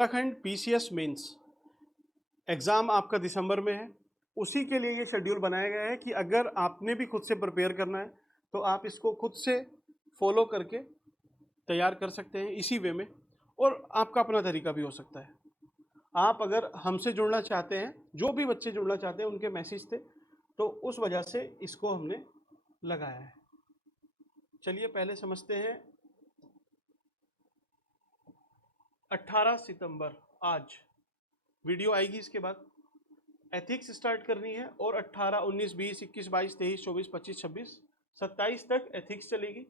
Uttarakhand PCS mains exam आपका दिसंबर में है। उसी के लिए ये शेड्यूल बनाया गया है कि अगर आपने भी खुद से प्रिपेयर करना है तो आप इसको खुद से फॉलो करके तैयार कर सकते हैं इसी वे में, और आपका अपना तरीका भी हो सकता है। आप अगर हमसे जुड़ना चाहते हैं, जो भी बच्चे जुड़ना चाहते हैं उनके मैसेज थे, तो उस वजह से इसको हमने लगाया है। चलिए पहले समझते हैं। 18 सितंबर आज वीडियो आएगी, इसके बाद एथिक्स स्टार्ट करनी है और 18, 19, 20, 21, 22, 23, 24, 25, 26, 27 तक एथिक्स चलेगी।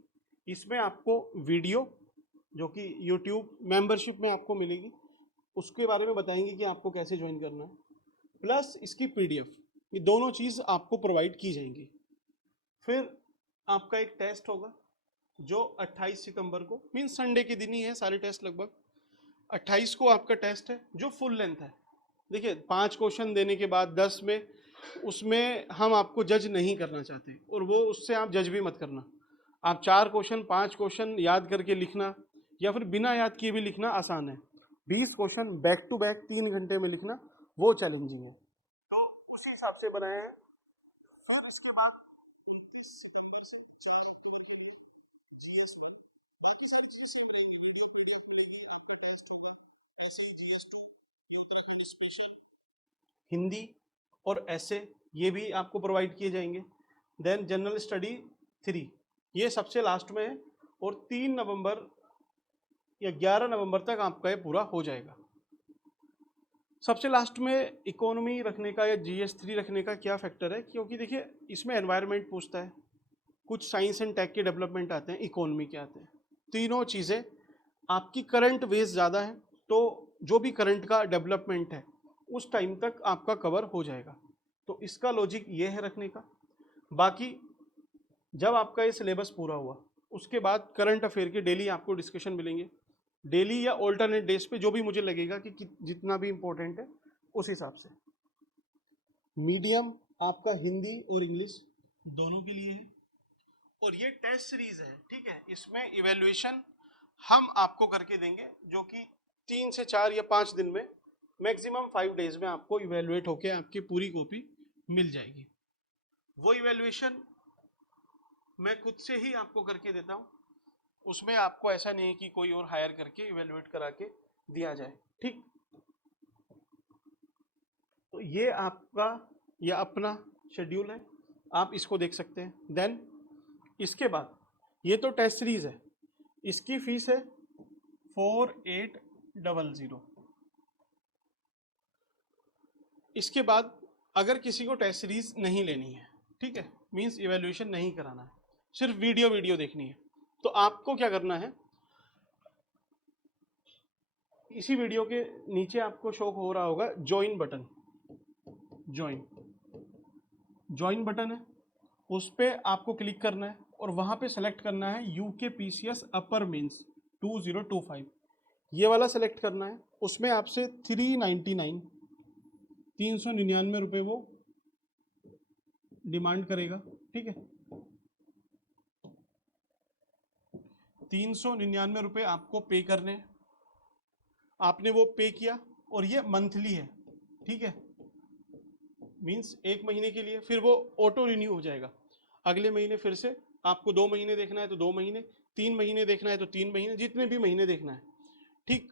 इसमें आपको वीडियो जो कि यूट्यूब मेंबरशिप में आपको मिलेगी, उसके बारे में बताएंगे कि आपको कैसे ज्वाइन करना है, प्लस इसकी पीडीएफ, ये दोनों चीज़ आपको प्रोवाइड की जाएंगी। फिर आपका एक टेस्ट होगा जो 28 सितंबर को, मीन संडे के दिन ही है सारे टेस्ट लगभग। 28 को आपका टेस्ट है जो फुल लेंथ है। देखिए 5 क्वेश्चन देने के बाद 10 में, उसमें हम आपको जज नहीं करना चाहते, और वो उससे आप जज भी मत करना। आप 4 क्वेश्चन 5 क्वेश्चन याद करके लिखना, या फिर बिना याद किए भी लिखना आसान है। 20 क्वेश्चन बैक टू बैक 3 घंटे में लिखना वो चैलेंजिंग है, तो उसी हिसाब से बनाया है। फिर इसके बाद हिंदी और ऐसे ये भी आपको प्रोवाइड किए जाएंगे। देन जनरल स्टडी 3 ये सबसे लास्ट में है, और 3 नवंबर या 11 नवंबर तक आपका ये पूरा हो जाएगा। सबसे लास्ट में इकोनॉमी रखने का या GS3 रखने का क्या फैक्टर है, क्योंकि देखिए इसमें एनवायरनमेंट पूछता है, कुछ साइंस एंड टेक के डेवलपमेंट आते हैं, इकोनॉमी के आते हैं। तीनों चीज़ें आपकी करंट बेस ज़्यादा है, तो जो भी करंट का डेवलपमेंट है उस टाइम तक आपका कवर हो जाएगा। तो इसका लॉजिक ये है रखने का। बाकी जब आपका ये सिलेबस पूरा हुआ उसके बाद करंट अफेयर के डेली आपको डिस्कशन मिलेंगे, डेली या ऑल्टरनेट डेज पे, जो भी मुझे लगेगा कि जितना भी इंपॉर्टेंट है उस हिसाब से। मीडियम आपका हिंदी और इंग्लिश दोनों के लिए है, और ये टेस्ट सीरीज है, ठीक है। इसमें इवेल्युएशन हम आपको करके देंगे, जो कि 3 से 4 या 5 दिन में, मैक्सिमम 5 डेज में आपको इवेल्युएट होके आपकी पूरी कॉपी मिल जाएगी। वो इवेल्युएशन मैं खुद से ही आपको करके देता हूँ, उसमें आपको ऐसा नहीं है कि कोई और हायर करके इवेल्युएट करा के दिया जाए, ठीक। तो ये आपका या अपना शेड्यूल है, आप इसको देख सकते हैं। देन इसके बाद ये तो टेस्ट सीरीज है, इसकी फीस है 4800। इसके बाद अगर किसी को टेस्ट सीरीज नहीं लेनी है, ठीक है, मींस इवैल्यूएशन नहीं कराना है, सिर्फ वीडियो देखनी है, तो आपको क्या करना है, इसी वीडियो के नीचे आपको शो हो रहा होगा ज्वाइन बटन, ज्वाइन बटन है, उस पर आपको क्लिक करना है और वहाँ पे सेलेक्ट करना है यूके पीसीएस अपर मीन्स 2025, ये वाला सेलेक्ट करना है। उसमें आपसे 399 वो डिमांड करेगा, ठीक है। 399 आपको पे करने, आपने वो पे किया, और ये मंथली है, ठीक है, मीन्स 1 महीने के लिए, फिर वो ऑटो रिन्यू हो जाएगा। अगले महीने फिर से आपको 2 महीने देखना है तो 2 महीने, 3 महीने देखना है तो 3 महीने, जितने भी महीने देखना है, ठीक।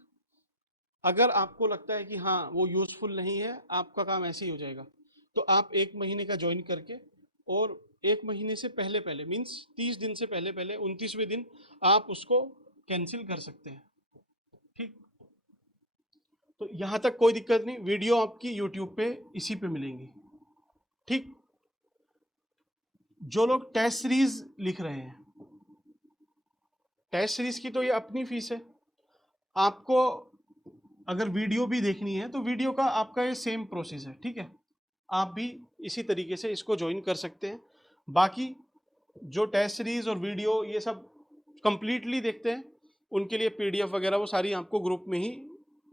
अगर आपको लगता है कि हाँ वो यूजफुल नहीं है, आपका काम ऐसे ही हो जाएगा, तो आप 1 महीने का ज्वाइन करके, और 1 महीने से पहले पहले मीन्स 30 दिन से पहले पहले 29वें दिन आप उसको कैंसिल कर सकते हैं, ठीक। तो यहाँ तक कोई दिक्कत नहीं, वीडियो आपकी यूट्यूब पे इसी पे मिलेंगी, ठीक। जो लोग टेस्ट सीरीज लिख रहे हैं, टेस्ट सीरीज की तो ये अपनी फीस है। आपको अगर वीडियो भी देखनी है तो वीडियो का आपका ये सेम प्रोसेस है, ठीक है, आप भी इसी तरीके से इसको ज्वाइन कर सकते हैं। बाकी जो टेस्ट सीरीज और वीडियो ये सब कंप्लीटली देखते हैं, उनके लिए पीडीएफ वगैरह वो सारी आपको ग्रुप में ही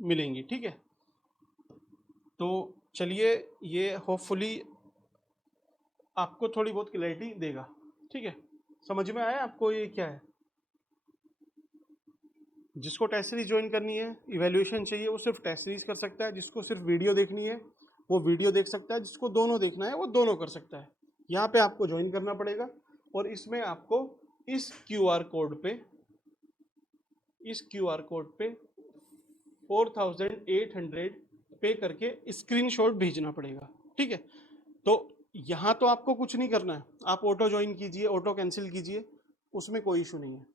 मिलेंगी, ठीक है। तो चलिए, ये होपफुली आपको थोड़ी बहुत क्लैरिटी देगा, ठीक है। समझ में आया आपको ये क्या है? जिसको टेस्ट सीरीज ज्वाइन करनी है, इवैल्यूएशन चाहिए, वो सिर्फ टेस्ट सीरीज कर सकता है। जिसको सिर्फ वीडियो देखनी है वो वीडियो देख सकता है। जिसको दोनों देखना है वो दोनों कर सकता है। यहाँ पे आपको ज्वाइन करना पड़ेगा और इसमें आपको इस क्यूआर कोड पे 4800 पे करके स्क्रीनशॉट भेजना पड़ेगा। ठीक है, तो यहाँ तो आपको कुछ नहीं करना है, आप ऑटो ज्वाइन कीजिए, ऑटो कैंसिल कीजिए, उसमें कोई इशू नहीं है।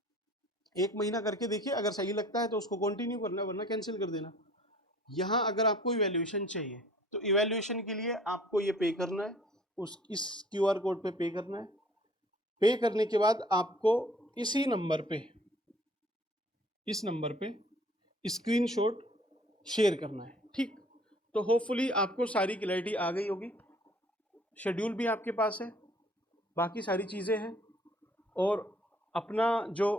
1 महीना करके देखिए, अगर सही लगता है तो उसको कंटिन्यू करना, वरना कैंसिल कर देना। यहाँ अगर आपको इवैल्यूएशन चाहिए तो इवैल्यूएशन के लिए आपको ये पे करना है, इस क्यूआर कोड पे पे करना है। पे करने के बाद आपको इस नंबर पे स्क्रीनशॉट शेयर करना है। ठीक, तो होपफुली आपको सारी क्लैरिटी आ गई होगी। शेड्यूल भी आपके पास है, बाकी सारी चीज़ें हैं, और अपना जो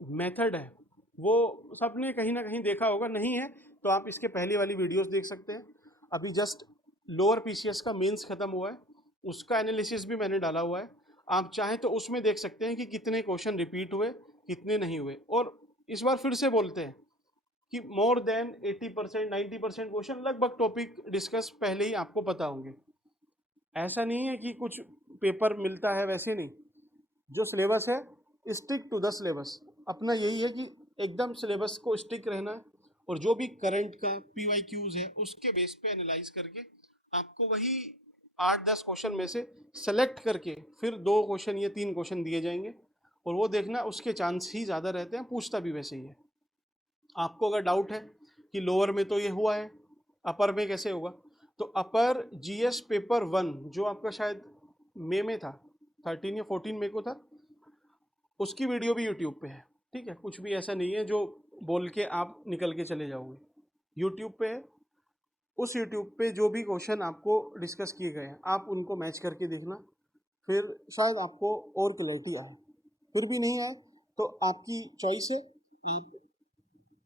मेथड है वो सबने कहीं ना कहीं देखा होगा। नहीं है तो आप इसके पहले वाली वीडियोस देख सकते हैं। अभी जस्ट लोअर पीसीएस का मेंस खत्म हुआ है, उसका एनालिसिस भी मैंने डाला हुआ है। आप चाहें तो उसमें देख सकते हैं कि कितने क्वेश्चन रिपीट हुए, कितने नहीं हुए। और इस बार फिर से बोलते हैं कि मोर देन 80% 90% क्वेश्चन लगभग टॉपिक डिस्कस पहले ही आपको पता होंगे। ऐसा नहीं है कि कुछ पेपर मिलता है, वैसे नहीं। जो सिलेबस है, स्टिक टू द सिलेबस। अपना यही है कि एकदम सिलेबस को स्टिक रहना है, और जो भी करंट का PYQs है उसके बेस पे एनालाइज करके आपको वही 8-10 क्वेश्चन में से सेलेक्ट करके फिर 2 क्वेश्चन या 3 क्वेश्चन दिए जाएंगे, और वो देखना उसके चांस ही ज़्यादा रहते हैं, पूछता भी वैसे ही है। आपको अगर डाउट है कि लोअर में तो ये हुआ है, अपर में कैसे होगा, तो अपर GS पेपर 1 जो आपका शायद मई में था, 13 या 14 मई को था, उसकी वीडियो भी यूट्यूब पे है। ठीक है, कुछ भी ऐसा नहीं है जो बोल के आप निकल के चले जाओगे, यूट्यूब पे है। उस यूट्यूब पे जो भी क्वेश्चन आपको डिस्कस किए गए हैं आप उनको मैच करके देखना, फिर शायद आपको और क्लैरिटी आए। फिर भी नहीं आए तो आपकी चॉइस है, आप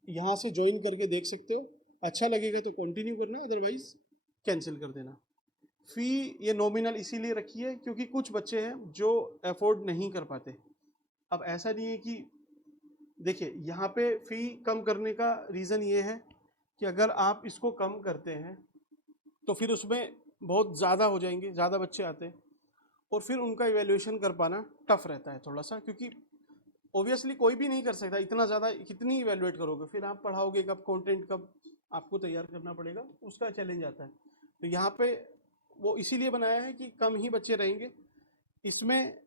यहाँ से ज्वाइन करके देख सकते हो। अच्छा लगेगा तो कंटिन्यू करना, अदरवाइज कैंसिल कर देना। फ़ी ये नॉमिनल इसीलिए रखी है क्योंकि कुछ बच्चे हैं जो अफोर्ड नहीं कर पाते। अब ऐसा नहीं है कि, देखिए यहाँ पे फ़ी कम करने का रीज़न ये है कि अगर आप इसको कम करते हैं तो फिर उसमें बहुत ज़्यादा हो जाएंगे, ज़्यादा बच्चे आते हैं, और फिर उनका इवैल्यूएशन कर पाना टफ रहता है थोड़ा सा, क्योंकि ऑब्वियसली कोई भी नहीं कर सकता इतना ज़्यादा। कितनी इवैल्यूएट करोगे, फिर आप पढ़ाओगे कब, कंटेंट कब आपको तैयार करना पड़ेगा, उसका चैलेंज आता है। तो यहाँ पे वो इसीलिए बनाया है कि कम ही बच्चे रहेंगे। इसमें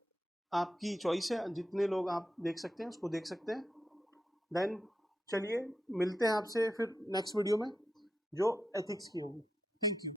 आपकी चॉइस है, जितने लोग आप देख सकते हैं उसको देख सकते हैं। देन चलिए मिलते हैं आपसे फिर नेक्स्ट वीडियो में जो एथिक्स की होगी।